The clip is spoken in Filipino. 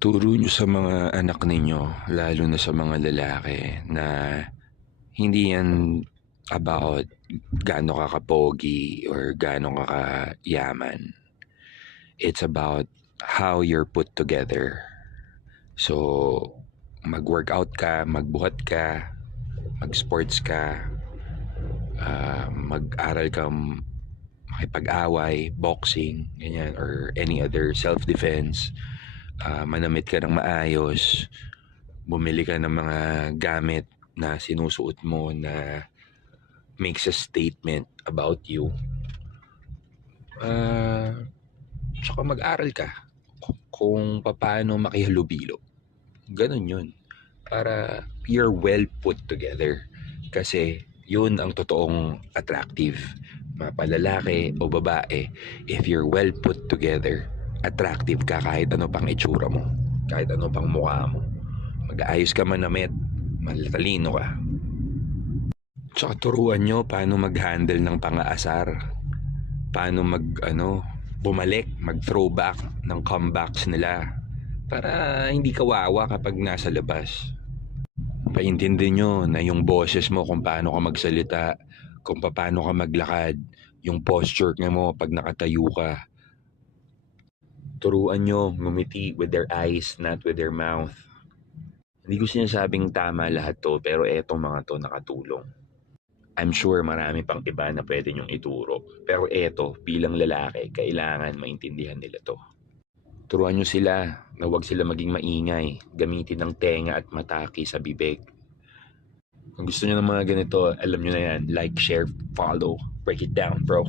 Turo niyo sa mga anak ninyo, lalo na sa mga lalaki, na hindi yan about gaano ka kapogi or gaano ka kayaman. It's about how you're put together. So, mag-workout ka, magbuhat ka, mag-sports ka, mag-aral ka makipag-away, boxing, ganyan, or any other self-defense. Manamit ka ng maayos, bumili ka ng mga gamit na sinusuot mo na makes a statement about you. Tsaka mag-aral ka kung paano makihalubilo. Ganun yun. Para you're well put together. Kasi yun ang totoong attractive. Mapalalaki o babae, if you're well put together, attractive ka kahit ano pang itsura mo, kahit ano pang mukha mo. Mag-aayos ka manamit, malatalino ka. Tsaka turuan nyo paano mag-handle ng pang-aasar. Paano bumalik, mag-throwback ng comebacks nila. Para hindi kawawa kapag nasa labas. Paintindi nyo na yung boses mo kung paano ka magsalita, kung paano ka maglakad, yung posture mo pag nakatayo ka. Turuan nyo ngumiti with their eyes, not with their mouth. Hindi ko sinasabing tama lahat to, pero etong mga to nakatulong. I'm sure marami pang iba na pwede nyong ituro. Pero eto, bilang lalaki, kailangan maintindihan nila to. Turuan nyo sila na huwag sila maging maingay, gamitin ng tenga at mataki sa bibig. Kung gusto nyo ng mga ganito, alam nyo na yan, like, share, follow, break it down, bro.